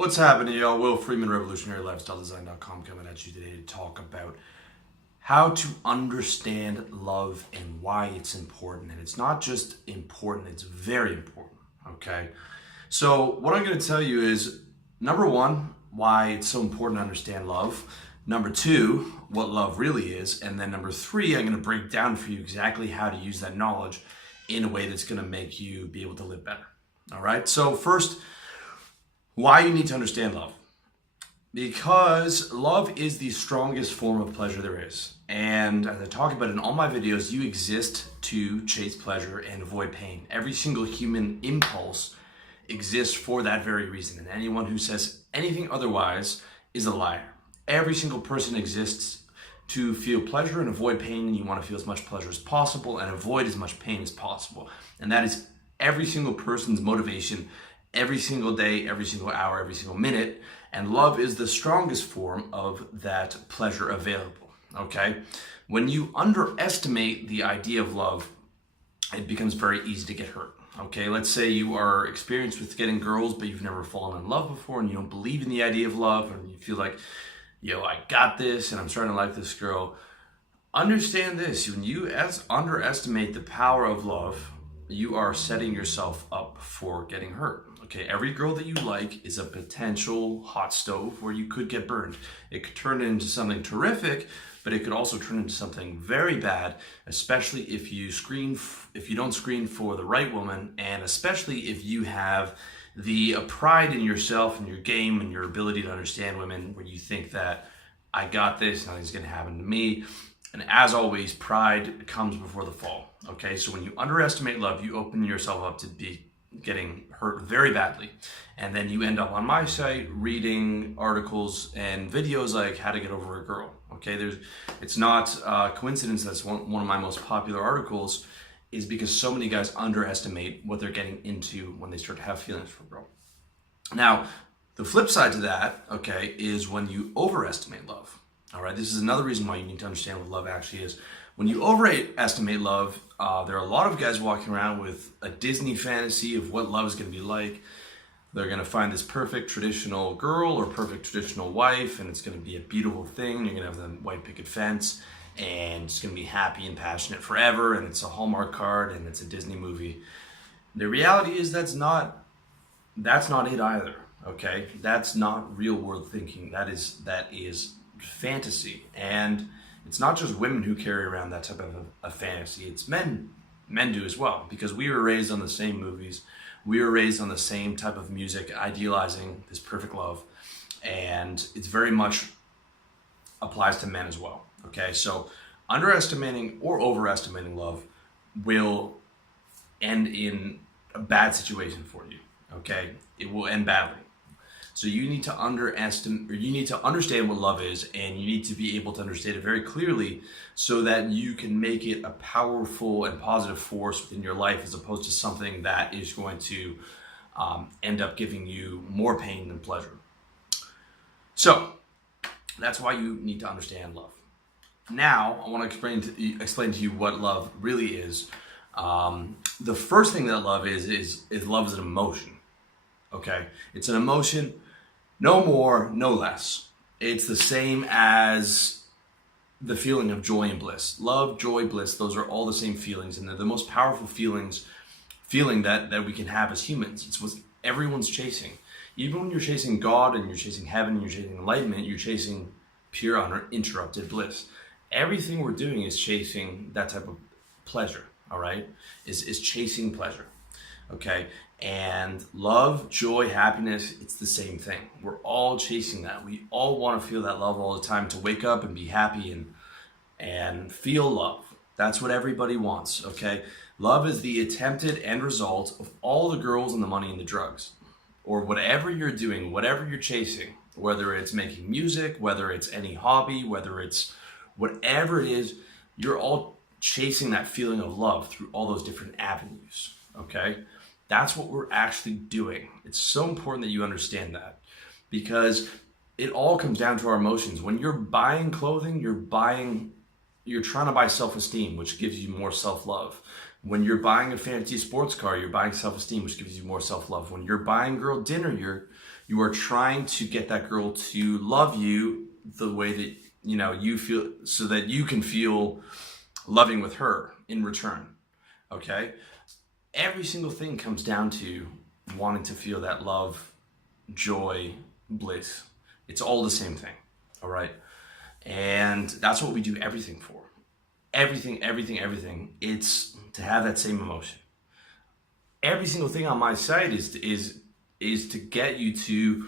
What's happening, y'all? Will Freeman, RevolutionaryLifestyleDesign.com, coming at you today to talk about how to understand love and why it's important. And it's not just important, it's very important, okay? So what I'm going to tell you is, number one, why it's so important to understand love. Number two, what love really is. And then number three, I'm going to break down for you exactly how to use that knowledge in a way that's going to make you be able to live better. All right? So first, why you need to understand love. Because love is the strongest form of pleasure there is. And as I talk about in all my videos, you exist to chase pleasure and avoid pain. Every single human impulse exists for that very reason. And anyone who says anything otherwise is a liar. Every single person exists to feel pleasure and avoid pain, and you want to feel as much pleasure as possible and avoid as much pain as possible. And that is every single person's motivation every single day, every single hour, every single minute. And love is the strongest form of that pleasure available, okay? When you underestimate the idea of love, it becomes very easy to get hurt, okay? Let's say you are experienced with getting girls, but you've never fallen in love before, and you don't believe in the idea of love, and you feel like, I got this, and I'm starting to like this girl. Understand this, when you underestimate the power of love, you are setting yourself up for getting hurt. Okay, every girl that you like is a potential hot stove where you could get burned. It could turn into something terrific, but it could also turn into something very bad, especially if you don't screen for the right woman, and especially if you have the pride in yourself and your game and your ability to understand women, where you think that I got this, nothing's gonna happen to me. And as always, pride comes before the fall. Okay, so when you underestimate love, you open yourself up to be getting hurt very badly. And then you end up on my site reading articles and videos like how to get over a girl. Okay, it's not a coincidence that's one of my most popular articles, is because so many guys underestimate what they're getting into when they start to have feelings for a girl. Now, the flip side to that, okay, is when you overestimate love. All right, this is another reason why you need to understand what love actually is. When you overestimate love, there are a lot of guys walking around with a Disney fantasy of what love is going to be like. They're going to find this perfect traditional girl or perfect traditional wife, and it's going to be a beautiful thing. You're going to have the white picket fence, and it's going to be happy and passionate forever, and it's a Hallmark card, and it's a Disney movie. The reality is that's not it either, okay? That's not real world thinking. That is fantasy. And it's not just women who carry around that type of a fantasy. It's men do as well, because we were raised on the same movies. We were raised on the same type of music, idealizing this perfect love. And it's very much applies to men as well. Okay, so underestimating or overestimating love will end in a bad situation for you. Okay, it will end badly. So you need to understand what love is, and you need to be able to understand it very clearly so that you can make it a powerful and positive force within your life, as opposed to something that is going to end up giving you more pain than pleasure. So that's why you need to understand love. Now, I want to explain to you what love really is. The first thing that love is love is an emotion. Okay, it's an emotion, no more, no less. It's the same as the feeling of joy and bliss. Love, joy, bliss, those are all the same feelings, and they're the most powerful feeling that we can have as humans. It's what everyone's chasing. Even when you're chasing God and you're chasing heaven and you're chasing enlightenment, you're chasing pure, uninterrupted bliss. Everything we're doing is chasing that type of pleasure, all right? Is chasing pleasure, okay? And love, joy, happiness, it's the same thing. We're all chasing that. We all want to feel that love all the time, to wake up and be happy and feel love. That's what everybody wants, okay? Love is the attempted end result of all the girls and the money and the drugs, or whatever you're doing, whatever you're chasing, whether it's making music, whether it's any hobby, whether it's whatever it is, you're all chasing that feeling of love through all those different avenues, okay? That's what we're actually doing. It's so important that you understand that, because it all comes down to our emotions. When you're buying clothing, you're trying to buy self-esteem, which gives you more self-love. When you're buying a fancy sports car, you're buying self-esteem, which gives you more self-love. When you're buying girl dinner, You are trying to get that girl to love you the way that, you feel, so that you can feel loving with her in return. Okay? Every single thing comes down to wanting to feel that love, joy, bliss. It's all the same thing. All right? And that's what we do everything for. Everything. It's to have that same emotion. Every single thing on my site is to get you to,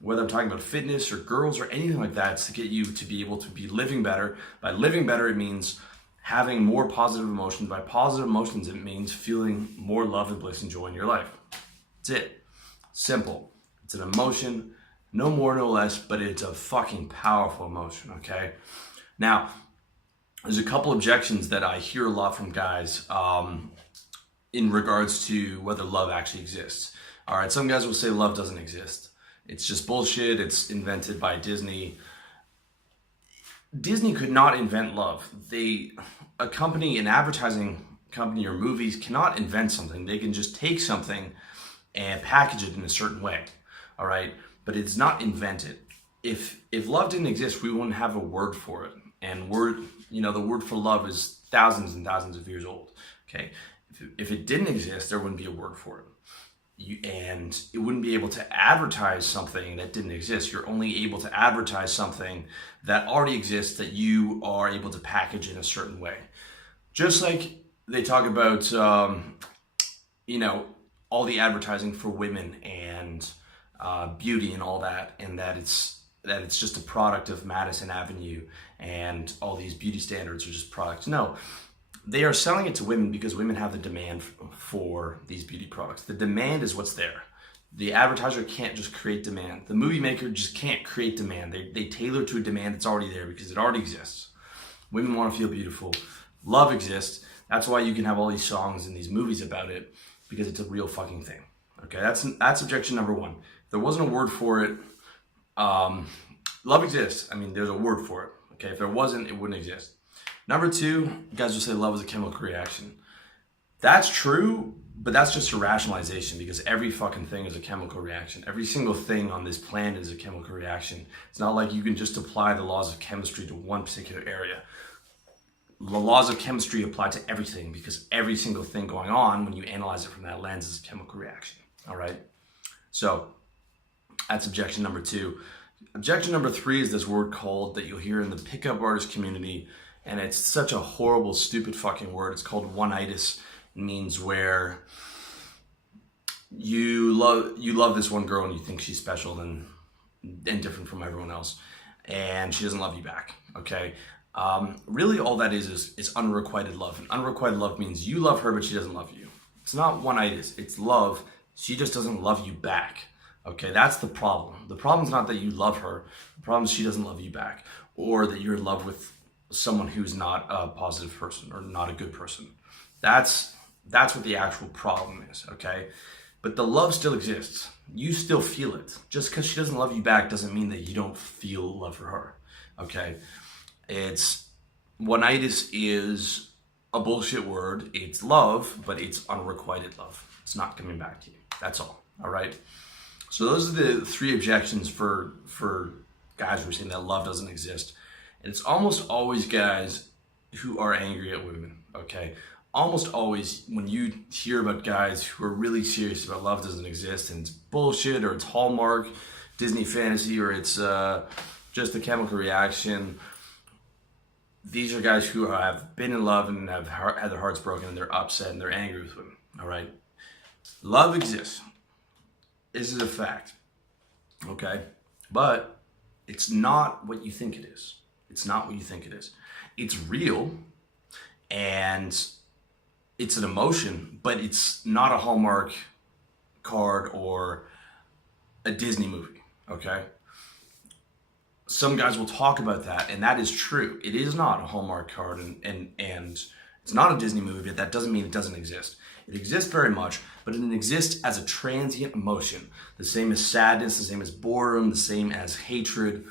whether I'm talking about fitness or girls or anything like that, it's to get you to be able to be living better. By living better, it means having more positive emotions. By positive emotions, it means feeling more love and bliss and joy in your life. That's it. Simple. It's an emotion, no more, no less, but it's a fucking powerful emotion, okay? Now, there's a couple objections that I hear a lot from guys in regards to whether love actually exists. All right, some guys will say love doesn't exist. It's just bullshit. It's invented by Disney. Disney could not invent love. A company, an advertising company or movies cannot invent something. They can just take something and package it in a certain way. All right, but it's not invented. If love didn't exist, we wouldn't have a word for it. And the word for love is thousands and thousands of years old. Okay, if it didn't exist, there wouldn't be a word for it. And it wouldn't be able to advertise something that didn't exist. You're only able to advertise something that already exists that you are able to package in a certain way. Just like they talk about, all the advertising for women and beauty and all that, and that it's just a product of Madison Avenue and all these beauty standards are just products. No. They are selling it to women because women have the demand for these beauty products. The demand is what's there. The advertiser can't just create demand. The movie maker just can't create demand. They tailor to a demand that's already there because it already exists. Women want to feel beautiful. Love exists. That's why you can have all these songs and these movies about it, because it's a real fucking thing. Okay, that's objection number one. If there wasn't a word for it, love exists. I mean, there's a word for it. Okay, if there wasn't, it wouldn't exist. Number two, you guys will say love is a chemical reaction. That's true, but that's just a rationalization because every fucking thing is a chemical reaction. Every single thing on this planet is a chemical reaction. It's not like you can just apply the laws of chemistry to one particular area. The laws of chemistry apply to everything because every single thing going on, when you analyze it from that lens, is a chemical reaction. All right? So that's objection number two. Objection number three is this word called, that you'll hear in the pickup artist community, and it's such a horrible, stupid fucking word. It's called one-itis. It means where you love this one girl and you think she's special and different from everyone else, and she doesn't love you back. Okay, really all that is unrequited love. And unrequited love means you love her but she doesn't love you. It's not one-itis. It's love. She just doesn't love you back. Okay, that's the problem. The problem is not that you love her. The problem is she doesn't love you back, or that you're in love with someone who's not a positive person or not a good person. That's what the actual problem is, okay? But the love still exists. You still feel it. Just because she doesn't love you back doesn't mean that you don't feel love for her, okay? One-itis is a bullshit word. It's love, but it's unrequited love. It's not coming back to you. That's all right? So those are the three objections for guys who are saying that love doesn't exist. And it's almost always guys who are angry at women, okay? Almost always when you hear about guys who are really serious about love doesn't exist and it's bullshit, or it's Hallmark, Disney fantasy, or it's just a chemical reaction, these are guys who have been in love and have had their hearts broken and they're upset and they're angry with women, all right? Love exists. This is a fact, okay? But it's not what you think it is. It's not what you think it is. It's real and it's an emotion, but it's not a Hallmark card or a Disney movie, okay? Some guys will talk about that, and that is true. It is not a Hallmark card and it's not a Disney movie, but that doesn't mean it doesn't exist. It exists very much, but it exists as a transient emotion. The same as sadness, the same as boredom, the same as hatred,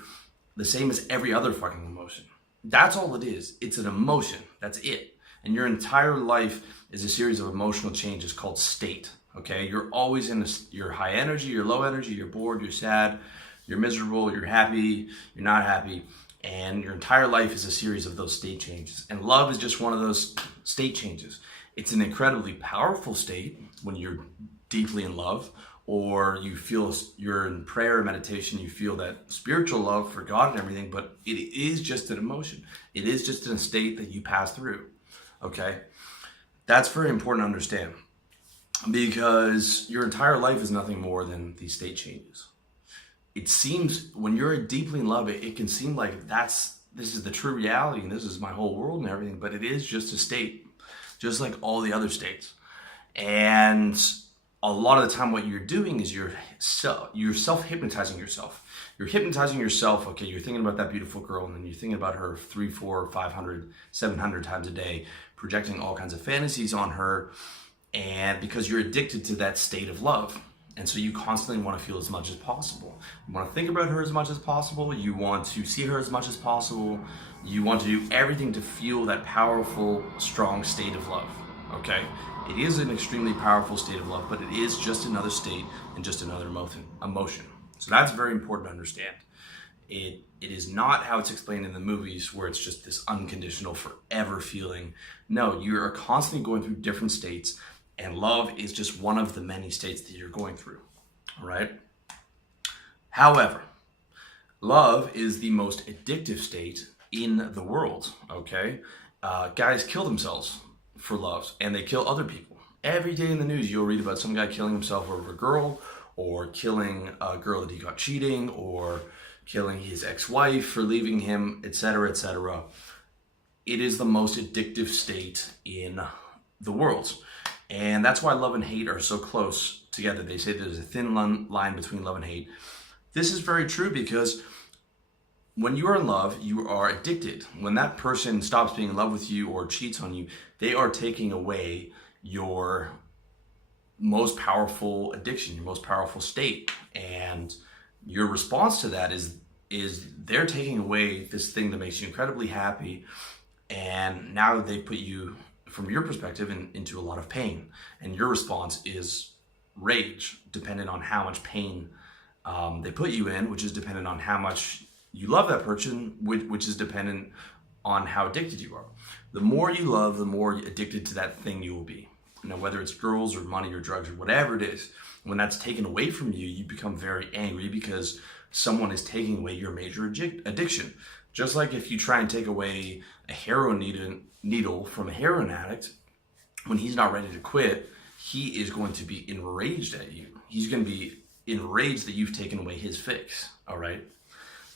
the same as every other fucking emotion. That's all it is. It's an emotion. That's it. And your entire life is a series of emotional changes called state. Okay, you're always in you're high energy, you're low energy, you're bored, you're sad, you're miserable, you're happy, you're not happy, and your entire life is a series of those state changes. And love is just one of those state changes. It's an incredibly powerful state when you're deeply in love, or you feel you're in prayer and meditation, you feel that spiritual love for God and everything, but it is just an emotion. It is just a state that you pass through. Okay, that's very important to understand, because your entire life is nothing more than these state changes. It seems when you're deeply in love, it can seem like this is the true reality and this is my whole world and everything, but it is just a state, just like all the other states. And a lot of the time what you're doing is you're self-hypnotizing yourself. You're hypnotizing yourself. Okay, you're thinking about that beautiful girl, and then you're thinking about her 300, 400, 500, 700 times a day, projecting all kinds of fantasies on her, and because you're addicted to that state of love. And so you constantly want to feel as much as possible. You want to think about her as much as possible. You want to see her as much as possible. You want to do everything to feel that powerful, strong state of love. Okay? It is an extremely powerful state of love, but it is just another state and just another emotion. So that's very important to understand. It is not how it's explained in the movies, where it's just this unconditional forever feeling. No, you are constantly going through different states, and love is just one of the many states that you're going through. All right? However, love is the most addictive state in the world. Okay? Guys kill themselves for love, and they kill other people. Every day in the news, you'll read about some guy killing himself over a girl, or killing a girl that he got cheating, or killing his ex-wife for leaving him, etc., etc. It is the most addictive state in the world. And that's why love and hate are so close together. They say there's a thin line between love and hate. This is very true, because when you are in love, you are addicted. When that person stops being in love with you or cheats on you, they are taking away your most powerful addiction, your most powerful state. And your response to that is they're taking away this thing that makes you incredibly happy, and now they put you, from your perspective, into a lot of pain. And your response is rage, dependent on how much pain they put you in, which is dependent on how much you love that person, which is dependent on how addicted you are. The more you love, the more addicted to that thing you will be. Now, whether it's girls or money or drugs or whatever it is, when that's taken away from you, you become very angry, because someone is taking away your major addiction. Just like if you try and take away a heroin needle from a heroin addict, when he's not ready to quit, he is going to be enraged at you. He's going to be enraged that you've taken away his fix. All right.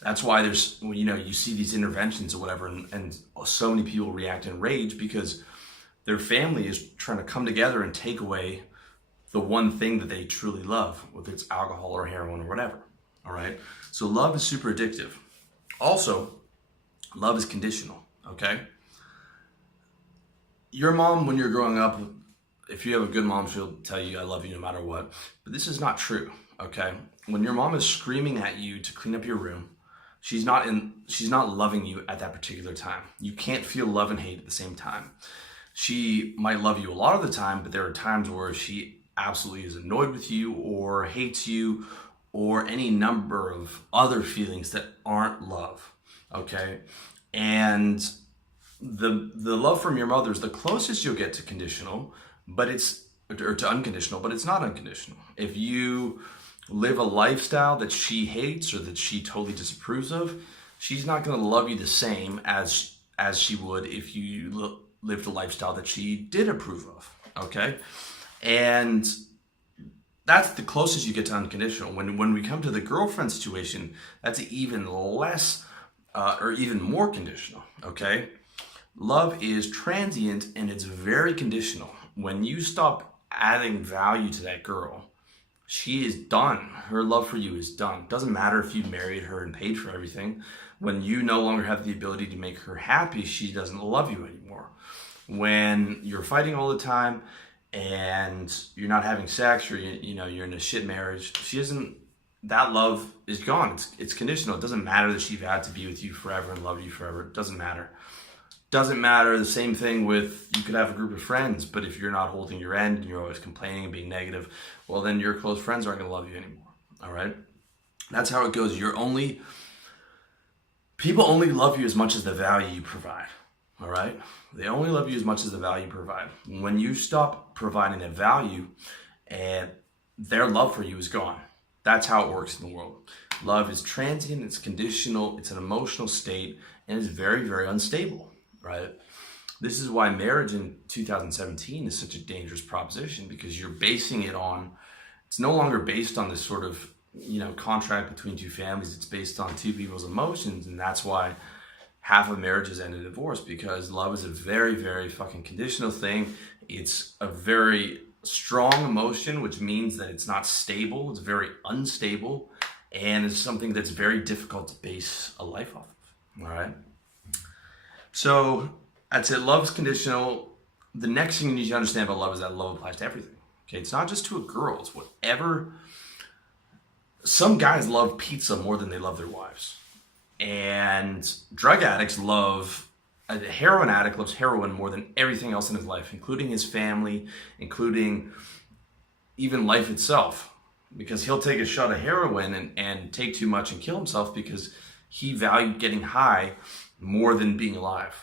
That's why there's, you see these interventions or whatever, and so many people react in rage, because their family is trying to come together and take away the one thing that they truly love, whether it's alcohol or heroin or whatever. All right. So love is super addictive. Also, love is conditional. Okay. Your mom, when you're growing up, if you have a good mom, she'll tell you, "I love you no matter what." But this is not true. Okay. When your mom is screaming at you to clean up your room, she's not loving you at that particular time. You can't feel love and hate at the same time. She might love you a lot of the time, but there are times where she absolutely is annoyed with you, or hates you, or any number of other feelings that aren't love. Okay. And the love from your mother is the closest you'll get to conditional, or to unconditional, but it's not unconditional. If you live a lifestyle that she hates or that she totally disapproves of, she's not going to love you the same as she would if you lived a lifestyle that she did approve of. Okay. And that's the closest you get to unconditional. When we come to the girlfriend situation, that's even less or even more conditional. Okay. Love is transient and it's very conditional. When you stop adding value to that girl, she is done. Her love for you is done. Doesn't matter if you married her and paid for everything. When you no longer have the ability to make her happy, she doesn't love you anymore. When you're fighting all the time and you're not having sex, or you're in a shit marriage, that love is gone. It's conditional. It doesn't matter that she had to be with you forever and love you forever. It doesn't matter. Doesn't matter. The same thing with, you could have a group of friends, but if you're not holding your end and you're always complaining and being negative, well, then your close friends aren't going to love you anymore. All right. That's how it goes. People only love you as much as the value you provide. All right. They only love you as much as the value you provide. When you stop providing that value, and their love for you is gone. That's how it works in the world. Love is transient, it's conditional, it's an emotional state, and it's very, very unstable, right? This is why marriage in 2017 is such a dangerous proposition, because you're basing it on, it's no longer based on this sort of, contract between two families. It's based on two people's emotions, and that's why half of marriages end in divorce, because love is a very, very fucking conditional thing. It's a very strong emotion, which means that it's not stable. It's very unstable, and it's something that's very difficult to base a life off of. All right. So that's it. Love's conditional. The next thing you need to understand about love is that love applies to everything. Okay. It's not just to a girl. It's whatever. Some guys love pizza more than they love their wives, and drug addicts love. A heroin addict loves heroin more than everything else in his life, including his family, including even life itself, because he'll take a shot of heroin and take too much and kill himself because he valued getting high more than being alive.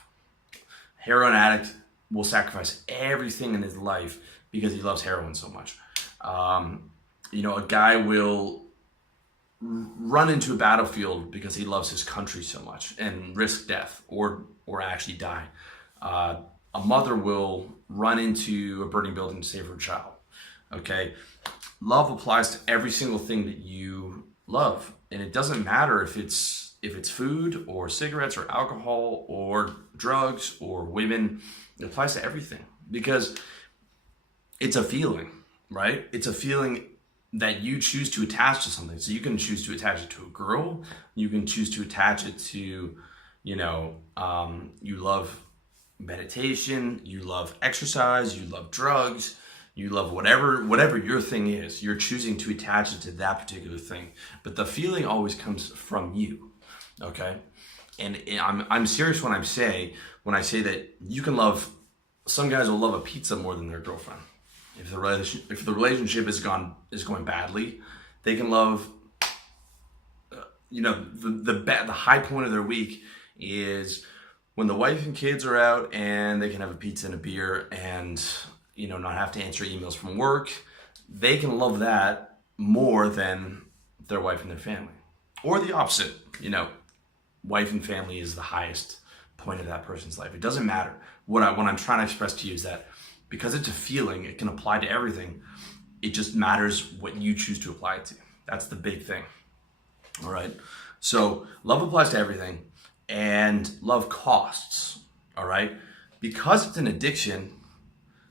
Heroin addict will sacrifice everything in his life because he loves heroin so much. A guy will run into a battlefield because he loves his country so much and risk death or actually die. A mother will run into a burning building to save her child. Okay, love applies to every single thing that you love, and it doesn't matter if it's food or cigarettes or alcohol or drugs or women. It applies to everything because it's a feeling, right? It's a feeling that you choose to attach to something. So you can choose to attach it to a girl. You can choose to attach it to, you love meditation, you love exercise, you love drugs, you love whatever your thing is. You're choosing to attach it to that particular thing. But the feeling always comes from you, okay? And I'm serious when I say that you can love, some guys will love a pizza more than their girlfriend. If the relationship is going badly, they can love. The high point of their week is when the wife and kids are out and they can have a pizza and a beer and not have to answer emails from work. They can love that more than their wife and their family, or the opposite. Wife and family is the highest point of that person's life. It doesn't matter. What I'm trying to express to you is that, because it's a feeling, it can apply to everything. It just matters what you choose to apply it to. That's the big thing. All right. So love applies to everything, and love costs. All right. Because it's an addiction,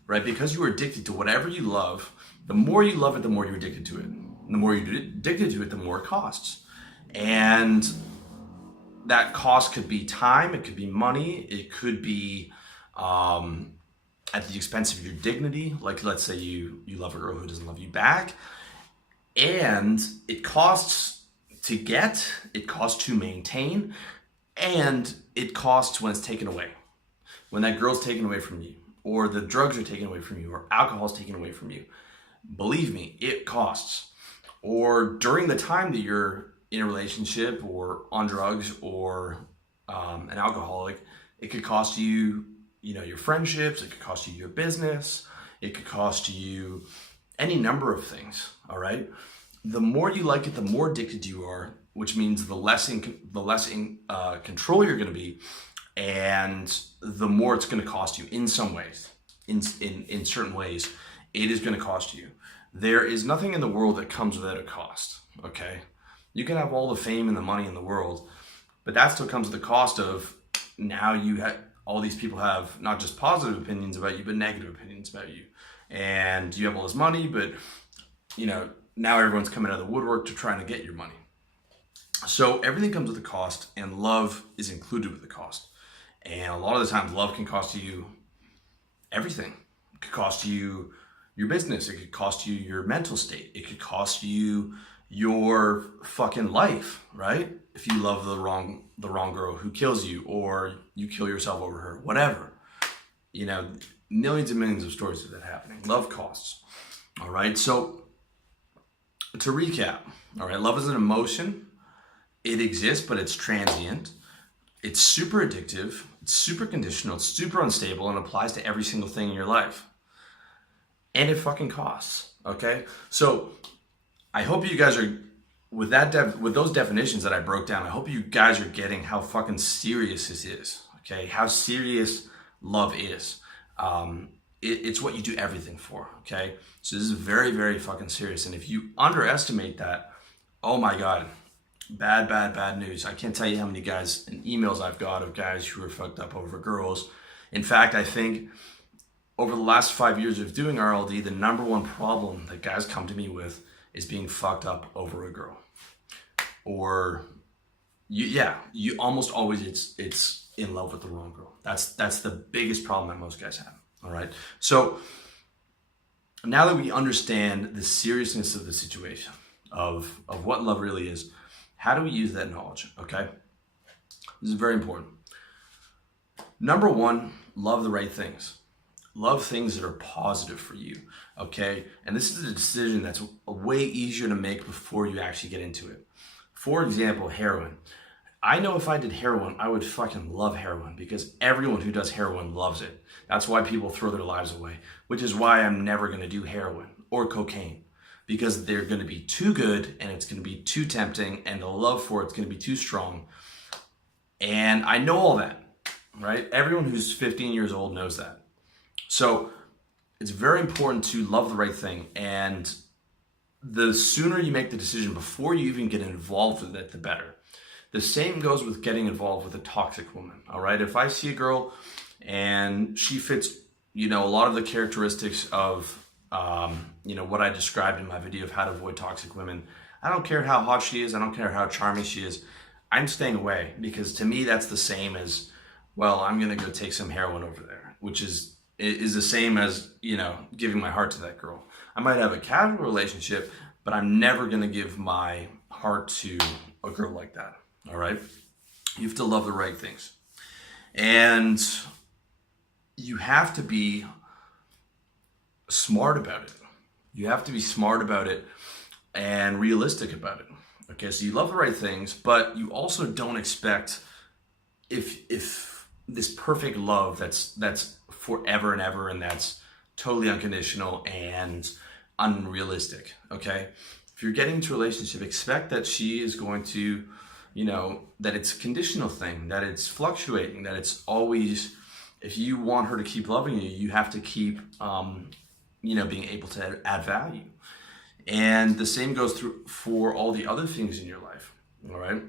right? Because you are addicted to whatever you love, the more you love it, the more you're addicted to it. And the more you're addicted to it, the more it costs. And that cost could be time. It could be money. It could be, at the expense of your dignity. Like, let's say you love a girl who doesn't love you back, and it costs to get, it costs to maintain, and it costs when it's taken away. When that girl's taken away from you, or the drugs are taken away from you, or alcohol's taken away from you. Believe me, it costs. Or during the time that you're in a relationship or on drugs or an alcoholic, it could cost you your friendships, it could cost you your business, it could cost you any number of things, all right? The more you like it, the more addicted you are, which means the less in control you're gonna be, and the more it's gonna cost you in some ways. In certain ways, it is gonna cost you. There is nothing in the world that comes without a cost, okay? You can have all the fame and the money in the world, but that still comes with the cost of, now all these people have not just positive opinions about you, but negative opinions about you. And you have all this money, but now everyone's coming out of the woodwork to try to get your money. So everything comes with a cost, and love is included with the cost. And a lot of the times love can cost you everything. It could cost you your business. It could cost you your mental state. It could cost you your fucking life, right? If you love the wrong girl who kills you, or you kill yourself over her, whatever. You know, millions and millions of stories of that happening. Love costs. All right. So to recap, all right, love is an emotion. It exists, but it's transient. It's super addictive. It's super conditional. It's super unstable and applies to every single thing in your life. And it fucking costs. Okay. So I hope you guys are, with those definitions that I broke down, I hope you guys are getting how fucking serious this is. Okay. How serious love is. It's what you do everything for. Okay. So this is very, very fucking serious. And if you underestimate that, oh my God, bad news. I can't tell you how many guys and emails I've got of guys who are fucked up over girls. In fact, I think over the last 5 years of doing RLD, the number one problem that guys come to me with is being fucked up over a girl. Or you almost always it's in love with the wrong girl. That's the biggest problem that most guys have. All right. So now that we understand the seriousness of the situation, of what love really is, how do we use that knowledge? Okay. This is very important. Number one, love the right things. Love things that are positive for you. Okay. And this is a decision that's way easier to make before you actually get into it. For example, heroin. I know if I did heroin, I would fucking love heroin, because everyone who does heroin loves it. That's why people throw their lives away, which is why I'm never going to do heroin or cocaine, because they're going to be too good and it's going to be too tempting and the love for it's going to be too strong. And I know all that, right? Everyone who's 15 years old knows that. So it's very important to love the right thing. And the sooner you make the decision before you even get involved with it, the better. The same goes with getting involved with a toxic woman. All right. If I see a girl and she fits, a lot of the characteristics of, what I described in my video of how to avoid toxic women, I don't care how hot she is. I don't care how charming she is. I'm staying away, because to me, that's the same as, well, I'm going to go take some heroin over there, which is the same as, giving my heart to that girl. I might have a casual relationship, but I'm never going to give my heart to a girl like that. All right. You have to love the right things, and you have to be smart about it. You have to be smart about it and realistic about it. Okay. So you love the right things, but you also don't expect if this perfect love that's forever and ever, and that's totally unconditional and unrealistic. Okay. If you're getting into a relationship, expect that she is going to, that it's a conditional thing, that it's fluctuating, that it's always, if you want her to keep loving you, you have to keep, being able to add value. And the same goes through for all the other things in your life. All right.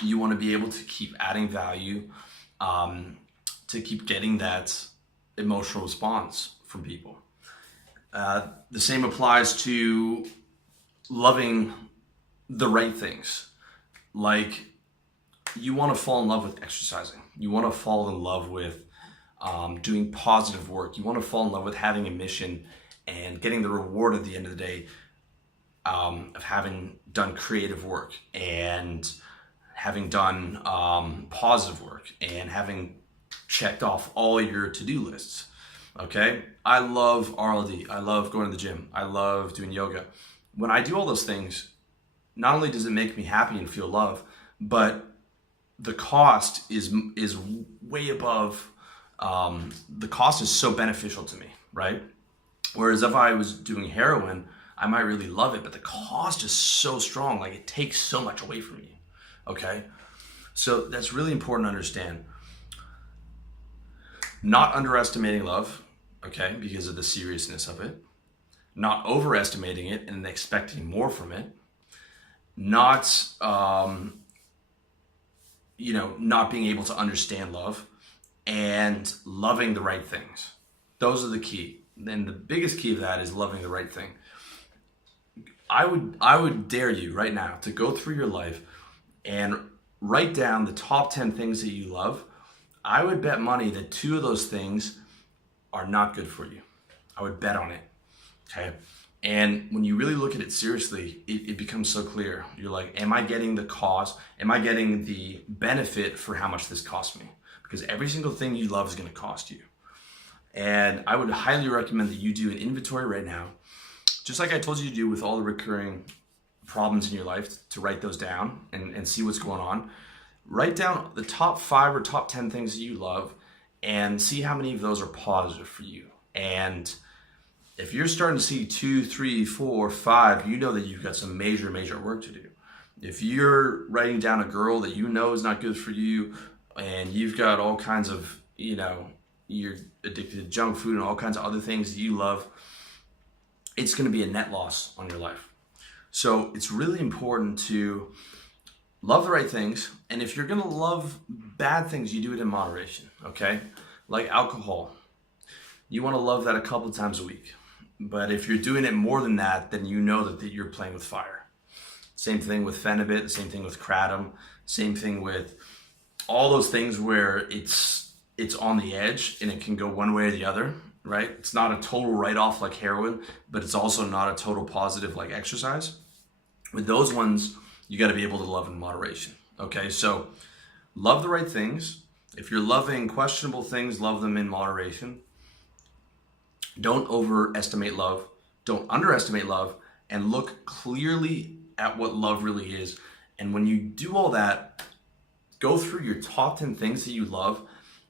You want to be able to keep adding value, to keep getting that emotional response from people. The same applies to loving the right things. Like, you want to fall in love with exercising. You want to fall in love with doing positive work. You want to fall in love with having a mission and getting the reward at the end of the day of having done creative work and having done positive work and having checked off all your to-do lists. Okay? I love RLD. I love going to the gym. I love doing yoga. When I do all those things, not only does it make me happy and feel love, but the cost is way above. The cost is so beneficial to me, right? Whereas if I was doing heroin, I might really love it, but the cost is so strong. Like, it takes so much away from you. Okay? So that's really important to understand. Not underestimating love, okay, because of the seriousness of it. Not overestimating it and expecting more from it. Not, not being able to understand love, and loving the right things. Those are the key. And the biggest key of that is loving the right thing. I would dare you right now to go through your life and write down the top 10 things that you love. I would bet money that 2 of those things are not good for you. I would bet on it. Okay. And when you really look at it seriously, it becomes so clear. You're like, am I getting the cost? Am I getting the benefit for how much this cost me? Because every single thing you love is going to cost you. And I would highly recommend that you do an inventory right now, just like I told you to do with all the recurring problems in your life, to write those down and see what's going on. Write down the top 5 or top 10 things that you love and see how many of those are positive for you. And if you're starting to see 2, 3, 4, 5, you know that you've got some major work to do. If you're writing down a girl that you know is not good for you, and you've got all kinds of, you're addicted to junk food and all kinds of other things that you love, it's going to be a net loss on your life. So it's really important to love the right things. And if you're going to love bad things, you do it in moderation, okay? Like alcohol. You want to love that a couple times a week. But if you're doing it more than that, then you know that you're playing with fire. Same thing with phenibut, same thing with kratom, same thing with all those things where it's on the edge and it can go one way or the other, right? It's not a total write-off like heroin, but it's also not a total positive like exercise. With those ones, you got to be able to love in moderation, okay? So love the right things. If you're loving questionable things, love them in moderation. Don't overestimate love. Don't underestimate love, and look clearly at what love really is. And when you do all that, go through your top 10 things that you love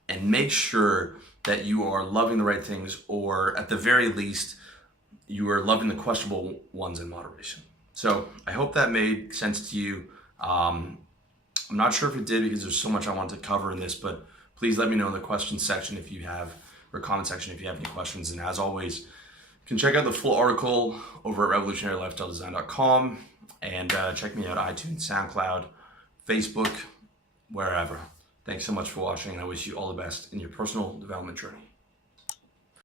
and make sure that you are loving the right things, or at the very least, you are loving the questionable ones in moderation. So I hope that made sense to you. I'm not sure if it did because there's so much I wanted to cover in this, but please let me know in the questions section if you have, or comment section if you have any questions. And as always, you can check out the full article over at revolutionarylifestyledesign.com, and check me out iTunes, SoundCloud, Facebook, wherever. Thanks so much for watching, and I wish you all the best in your personal development journey.